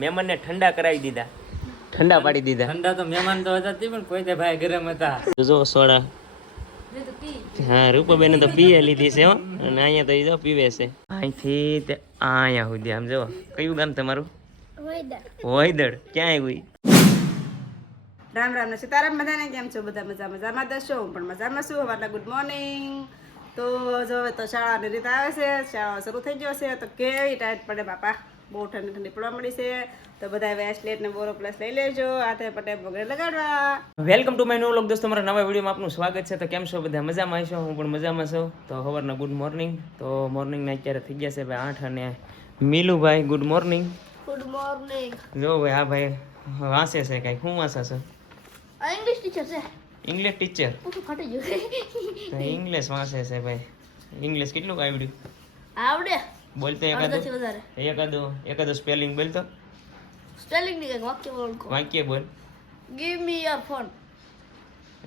મહેમાનને ઠંડા કરાવી દીધા. ઠંડા પાડી દીધા. ઠંડા તો મહેમાન તો હતા પણ કોઈ તે ભાઈ ગરમ હતા. જો સોડા. હા રૂપાબેન તો પીએ લીધી છે અને અહીંયા તો ઈ જો પીવે છે. અહીંથી તે અહીંયા સુધી આમ જો કયું ગામ તમારું? હોયદડ ક્યાં આવ્યું રામ રામ ને સીતારામ બધાને કેમ છો? બધા મજા મજામાં દશો હું પણ મજામાં છું. હવારના ગુડ મોર્નિંગ. તો જો હવે તો શાળાની રીતે આવે છે. શાળા શરૂ થઈ ગયો છે. તો કેવી ટાઈટ પડે બાપા? બહુ ઠંડી ઠંડી પડવા મળી છે. તો બધા વેસ્ટલેટ ને બોરો પ્લસ લઈ લેજો. હાથે પટે વગેરે લગાડવા. વેલકમ ટુ માય નો વ્લોગ દોસ્તો. મારા નવા વિડીયોમાં આપનું સ્વાગત છે. તો કેમ છો? બધા મજામાં છો હું પણ મજામાં છું. તો સવારના ગુડ મોર્નિંગ તો મોર્નિંગના અત્યારે થઈ ગયા છે ભાઈ આઠ અને મીલુભાઈ ગુડ મોર્નિંગ ગુડ મોર્નિંગ જો ભાઈ આ ભાઈ વાંચે છે કાંઈ. શું વાંચે છે? ઇંગ્લિશ ટીચર છે. ઇંગ્લિશ ટીચર ફાટી ગયું ઇંગ્લિશ વાંચે છે. ભાઈ. ઇંગ્લિશ કેટલું આવડ્યું? આવડે. બોલતો એકાદું. એકાદું એકાદું સ્પેલિંગ બોલતો સ્પેલિંગની કઈ વાક્ય ઓળખો વાક્ય બોલ. ગીવ મી યોર ફોન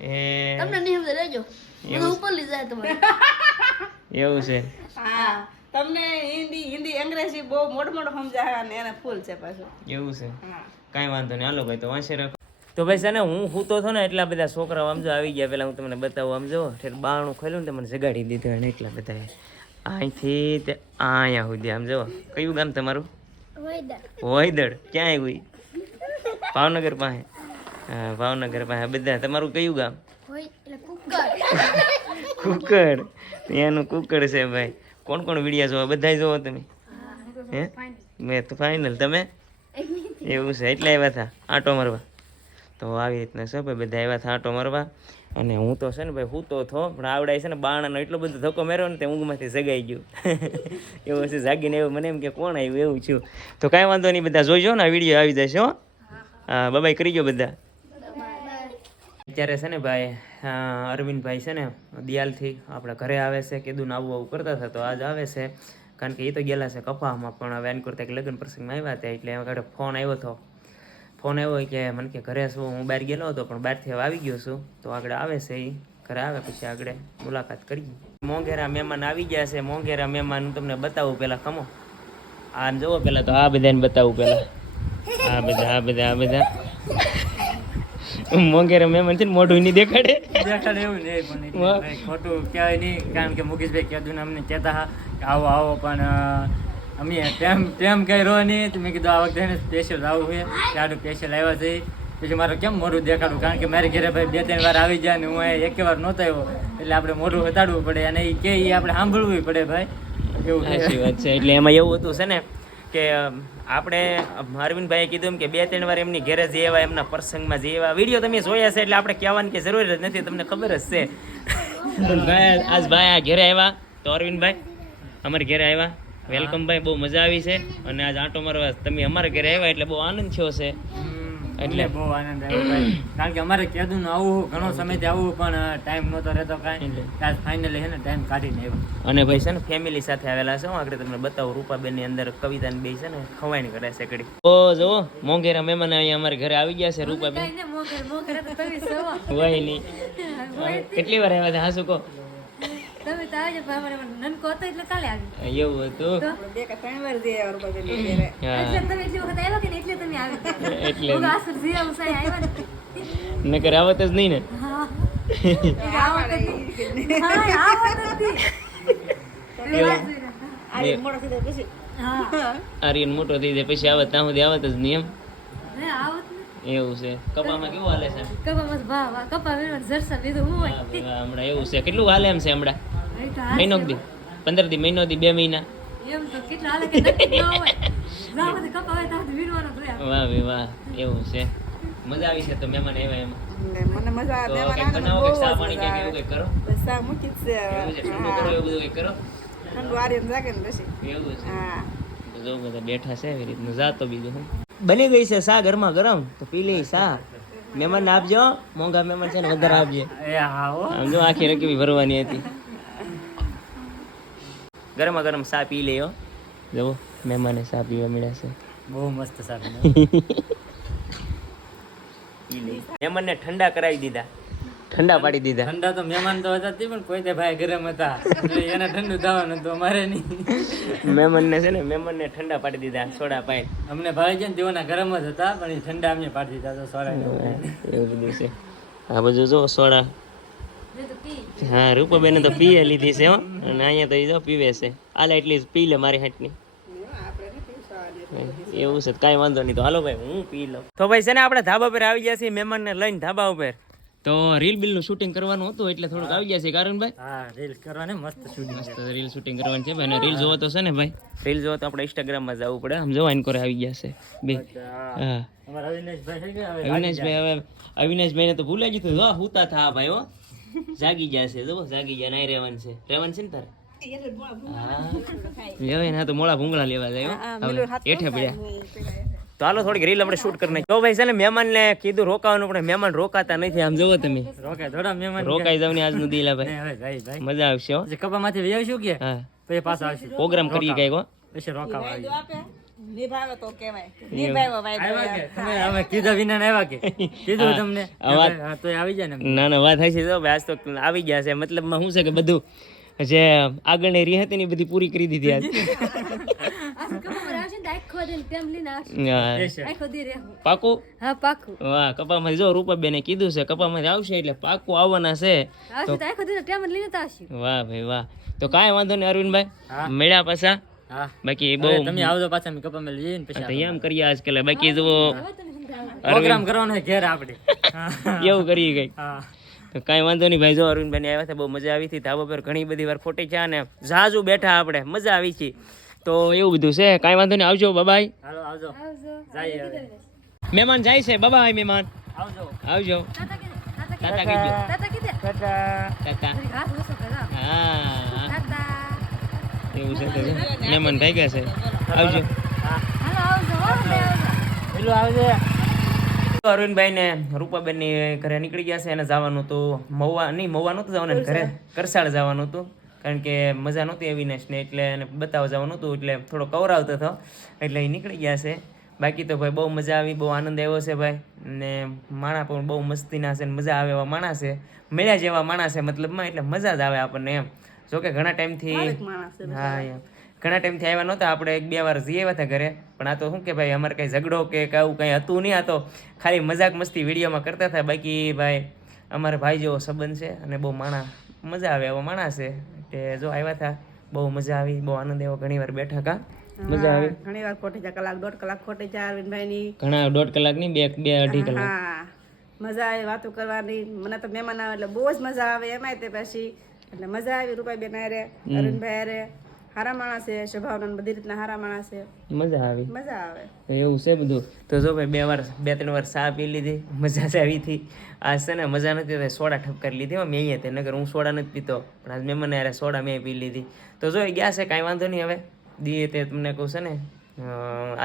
એ તમને નહીં સમજે લેજો બધું ઉપર લઈ જાય તમારે. એવું છે. હા તમને હિન્દી હિન્દી અંગ્રેજી બહુ મોટ મોટ સમજાય અને એને ફૂલ છે પાછું. એવું છે. કઈ કાંઈ વાંધો નહીં. હાલો ભાઈ તો વાંચી રાખો. તો ભાઈ છે ને હું સૂતો હતો ને એટલા બધા છોકરાઓ આમ જો આવી ગયા. પેલા હું તમને બતાવું આમ જો ઠેર બારણું ખોલ્યું ને તમને મને જગાડી દીધું અને એટલા બધા અહીંથી તે અહીંયા સુધી આમ જો કયું ગામ તમારું? વોયદળ. ક્યાં આવ્યું ભાવનગર પાસે. ભાવનગર પાસે. બધા. તમારું કયું ગામ? ત્યાંનું કુકડ. એનું કુકડ છે ભાઈ. કોણ કોણ વિડીયા જોવા? બધા જોવો તમે. હે? મેં તો ફાઇનલ તમે? એવું છે. એટલે આવ્યા હતા. આંટો મારવા. તો આવી રીતના છે ભાઈ. બધા આવ્યા હતા આંટો મારવા. અને હું તો છે ને ભાઈ, હું તો થો, પણ આવડાય છે ને બાણાનો એટલો બધો ધક્કો માર્યો ને તે ઊંઘમાંથી જગાઈ ગયું. એવું છે જાગીને એવું મને એમ કે, કોણ આવ્યું? એવું છું. તો કાંઈ વાંધો નહીં, બધા જોઈજો ને વીડિયો આવી જશે હો. હા, બબાઈ કરી ગયો બધા. અત્યારે છે ને ભાઈ અરવિંદભાઈ છે ને દિયાલથી આપણા ઘરે આવે છે કીધું આવું આવું કરતા હતા, તો આજ આવે છે. કારણ કે એ તો ગયેલા છે કપામાં, પણ હવે એની કરતાં એક લગ્ન પ્રસંગમાં આવ્યા હતા, એટલે એમાં ફોન આવ્યો હતો ફોન આવ્યો કે મને કે ઘરે શું હું બહાર ગયેલો હતો પણ બહારથી આવી ગયો છું. તો આગળ આવે છે એ ઘરે આવે પછી આગળ મુલાકાત કરીએ. મોંઘેરા મહેમાન આવી ગયા છે મોંઘેરા મહેમાન હું તમને બતાવું પહેલાં ખમો. આમ જુઓ પહેલાં તો આ બધાને બતાવું પહેલાં. આ બધા આ બધા આ બધા. મોંઘેરા મહેમાન છે ને મોઢું નહીં દેખાડે. દેખાડે એવું નહીં પણ ખોટું કહેવાય નહીં. કારણ કે મુકેશભાઈ કહેતું અમને કહેતા આવો આવો પણ અમે ટેમ ટેમ કર્યો નહીં. તો મેં કીધું આ વખતે સ્પેશિયલ આવું છે. ત્યારે સ્પેશિયલ આવ્યા છે. પછી મારું કેમ મોઢું દેખાડું કારણ કે મારી ઘરે ભાઈ બે ત્રણ વાર આવી જાય ને હું એક વાર નહોતો આવ્યો. એટલે આપણે મોઢું હટાડવું પડે અને એ કે એ આપણે સાંભળવું પડે ભાઈ. એવું સાચી વાત છે. એટલે એમાં એવું હતું છે ને કે આપણે મારવિનભાઈએ કીધું એમ કે બે ત્રણ વાર એમની ઘરે જે એવા એમના પ્રસંગમાં જે એવા. વીડિયો તમે જોયા છે એટલે આપણે કહેવાની કે જરૂર જ નથી. તમને ખબર જ છે. પણ ભાઈ આજ ભાઈ આ ઘરે આવ્યા. તો અરવિંદભાઈ અમારે ઘરે આવ્યા. વેલકમ ભાઈ બહુ મજા આવી છે. અને આજ આંટો મારવા તમે અમારા ઘરે આવ્યા એટલે બહુ આનંદ થયો છે. એટલે બહુ આનંદ આવ્યો ભાઈ. કારણ કે અમારે કીધું ને આવું ઘણો સમયથી આવું પણ ટાઈમ નહોતો રહેતો કાંઈ. એટલે. આજ ફાઇનલી છે ને ટાઈમ કાઢીને આવ્યો. અને ભાઈ છે ને ફેમિલી સાથે આવેલા છે. હું આગળ તમને બતાવું રૂપાબેનની અંદર કવિતાની બે છે ને ખવાણી કરે છે કડી ઓ જો મોંઘેરા મહેમાન અહીંયા અમારે ઘરે આવી ગયા છે રૂપાબેન. હોય નહીં. કેટલી વાર આવ્યા હતા હાસુ કહો? તમે તો આવજો પણ અમારે નનકો હતો એટલે કાલે આવી. એવું હતું બે કે ત્રણ વાર જઈ આવ્યા રૂપાબેન ઘરે. હા. તમે એટલી વખત આવ્યા કે એટલે તમે આવી એટલે આસર જી આવું સાહેબ આવ્યા નકર આવત જ નહીં ને? હા. આવત હતી હા આવત હતી આજે મોડો થઈ જાય પછી. હા. આર્યન મોટો થઈ જાય પછી આવત ત્યાં સુધી આવત જ નહીં ને આવત એમ એવું છે. કપામાં કેવું હાલે છે? કપામાં કપા વેણ જરસા લીધું હું હમણાં એવું છે. કેટલું હાલે એમ છે હમણાં? મહિનો દી. પંદર દી મહિનો દી બે મહિના. એમ તો કેટલા હાલે કે નક્કી ન હોય. જાવ તો કપા હોય તો વીણવાનો જોયા વાહ એવું છે. મજા આવી છે તો મહેમાન આવ્યા એમાં. મને મજા આવે બનાવો આવે ને બહુ કંઈક ચા પાણી મજા એવું કરો. બસ આ મૂકી છે. હવે. એવું છે ઠંડુ કરો એવું બધું કરો. ઠંડુ આર્યન જાગે ને પછી. એવું છે. હા. જો બધા બેઠા છે એવી રીતનું જાતો બીજું હું બની ગઈ છે શા ઘરમાં ગરમ? તો પી લઈ સા મહેમાન આપજો મોંઘા મહેમાન છે ને વધારે આપજે. એ હા હો. આમ જો આખી રકબી ભરવાની હતી. ગરમા ગરમ સા પી લે હો. જો મહેમાને સા પીવા મળ્યા છે. બહુ મસ્ત સા મહેમાનને ઠંડા કરાવી દીધા. ઠંડા પાડી દીધા. ઠંડા તો મહેમાન તો હતા પણ કોઈ તે ભાઈ ગરમ હતા. એટલે એને ઠંડુ થવાનું તો અમારે નહીં. મહેમાનને છે ને મહેમાનને ઠંડા પાડી દીધા સોડા પાઈ અમને ભાઈ છે ને તેઓના ગરમ જ હતા પણ એ ઠંડા અમને પાડી દીધા તો સોડા એવું બધું છે. આ બધું જો સોડા. હા રૂપાબેને તો પીએ લીધી છે અને અહીંયા તો એ જો પીવે છે. આલે એટલી પી લે મારી હાટની. એવું છે કઈ વાંધો નહીં. તો હાલો ભાઈ હું પી લઉં. તો ભાઈ છે ને આપણે ધાબા પર આવી ગયા છીએ મહેમાનને લઈને ધાબા ઉપર. તો રીલ બિલનું શૂટિંગ કરવાનું હતું એટલે થોડુંક આવી ગયા છે કારણ ભાઈ? હા રીલ કરવાને મસ્ત શૂટિંગ મસ્ત રીલ શૂટિંગ કરવાની છે ભાઈ. અને રીલ જોવો તો છે ને ભાઈ રીલ જોવો તો આપણે ઇન્સ્ટાગ્રામમાં જવું પડે. આમ જોવા ઇનકોરે આવી ગયા છે. બે. હા. અવિનાશભાઈ હવે અવિનાશભાઈ ને તો ભૂલાઈ ગયું વાહ હુતા થા ભાઈ હો. જાગી ગયા છે જો જાગી ગયા નાઈ રહેવાનું છે. રહેવાનું છે ને તારે? હા. તો મોળા ભૂંગળા લેવા જાય. હેઠે પડ્યા. તો હાલો થોડીક રીલ આપણે શૂટ કરી તો ભાઈ છે ને મહેમાનને કીધું રોકાવાનું પણ મહેમાન રોકાતા નથી આમ જોવો તમે. થોડા મહેમાન રોકાઈ જાવ ને આજનું દિલા ભાઈ. ને હવે ભાઈ ભાઈ. મજા આવશે કપામાંથી વહી આવશું કે? પછી પાછા આવશું. પ્રોગ્રામ કરીએ કંઈક હો. પછી રોકાવા નિભાવે તો કહેવાય. નિભાવ્યો તમે કીધા વિના આવ્યા કે? કીધું તમને? હા તો આવી જાય ને ના ના વાત હશે તો આજ તો આવી ગયા છે. મતલબમાં શું છે કે બધું જે આગળની રી હતી ને બધી પૂરી કરી દીધી આજ. કપા પર આવશે પાકું? હા પાકું. વાહ કપામાં જો રૂપાબેને કીધું છે કપામાં એટલે પાકું આવવાના છે. આવશે તો આખો દિન ટેમ લઈને તો આવશે. વાહ ભાઈ વાહ. તો કાંઈ વાંધો નહીં અરવિંદભાઈ. મેળા પાછા. બાકી બહુ તમે આવજો પાછા અમે કપા મેલ લઈએ પછી એમ કરીએ આજકાલ બાકી જો પ્રોગ્રામ કરવાનો ઘેર આપણે. એવું કરી કઈ તો કાંઈ વાંધો નહીં ભાઈ જો અરવિંદભાઈ આવ્યા હતા બહુ મજા આવી હતી. ધાબા પર ઘણી બધી વાર ખોટી છે અને ઝાઝુ બેઠા આપણે. મજા આવી છે. તો એવું બધું છે. કાંઈ વાંધો નહીં આવજો બાબાઈ હાલો આવજો. આવજો. મહેમાન જાય છે. બબાઈ મહેમાન. આવજો. આવજો. તાતા કીધે તાતા કીધે. તાતા તાતા હા. તાતા. એવું છે. મહેમાન થઈ ગયા છે. આવજો. હા આવજો અરવિંદભાઈ ને રૂપાબેનની ઘરે નીકળી ગયા છે એને જવાનું હતું મહુવા નહીં, મહુવા નહોતું જવાનું ઘરે કરસાળ જવાનું હતું. કારણ કે મજા નહોતી અવિનાશ ને એટલે એને બતાવવા જવાનું હતું, એટલે થોડો કવરાવતો હતો. એટલે એ નીકળી ગયા છે. બાકી તો ભાઈ બહુ મજા આવી, બહુ આનંદ આવ્યો છે ભાઈ. ને માણા પણ બહુ મસ્તીના છે ને મજા આવે એવા માણસ છે. મળ્યા જેવા માણસ છે, મતલબમાં એટલે મજા જ આવે આપણને એમ. જોકે ઘણા ટાઈમથી હા ઘણા ટાઈમથી આવ્યા નહોતા આપણે એક બે વાર જઈ આવ્યા હતા ઘરે. પણ આ તો શું કે ભાઈ અમારે કંઈ ઝઘડો કે આવું કંઈ હતું નહીં આ તો ખાલી મજાક મસ્તી વિડીયોમાં કરતા હતા. બાકી ભાઈ અમારા ભાઈ જેવો સંબંધ છે અને બહુ માણા મજા આવે એવો માણસ છે. એટલે જો આવ્યા હતા બહુ મજા આવી બહુ આનંદ એવો ઘણી વાર બેઠા કા મજા આવી. ઘણી વાર ખોટી જાય કલાક દોઢ કલાક ખોટી જાય અરવિંદભાઈની ઘણા દોઢ કલાક નહીં બે બે અઢી કલાક. મજા આવે વાતો કરવાની. મને તો મહેમાન આવે એટલે બહુ જ મજા આવે એમાંય તે પછી એટલે મજા આવી રૂપાબેન હારે અરુણભાઈ આરે હારા માણસ છે સ્વભાવના બધી રીતના હારા માણસ છે. મજા આવી. મજા આવે. એવું છે બધું. તો જો ભાઈ બે વાર બે ત્રણ વાર ચા પી લીધી મજા જ આવી હતી. આ છે ને મજા નથી સોડા ઠપકારી લીધી. મેં અહીંયા તે નગર હું સોડા નથી પીતો પણ આજ મહેમાન યારે સોડા મેં પી લીધી. તો જો ગયા છે કાંઈ વાંધો નહીં હવે. દીએ તે તમને કહું છે ને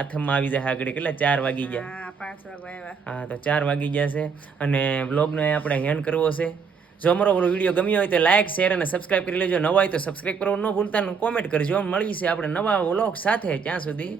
આથમમાં આવી જાય આગળ કેટલા? ચાર વાગી ગયા. હા તો ચાર વાગી ગયા છે. અને બ્લોગનો આપણે હેન્ડ કરવો છે. જો અમારો વીડિયો ગમ્યો હોય તો લાઇક શેર અને સબસ્ક્રાઇબ કરી લેજો. નવા હોય તો સબસ્ક્રાઇબ કરવાનું ન ભૂલતા કોમેન્ટ કરજો. મળીશું આપણે નવા વ્લોગ સાથે. ત્યાં સુધી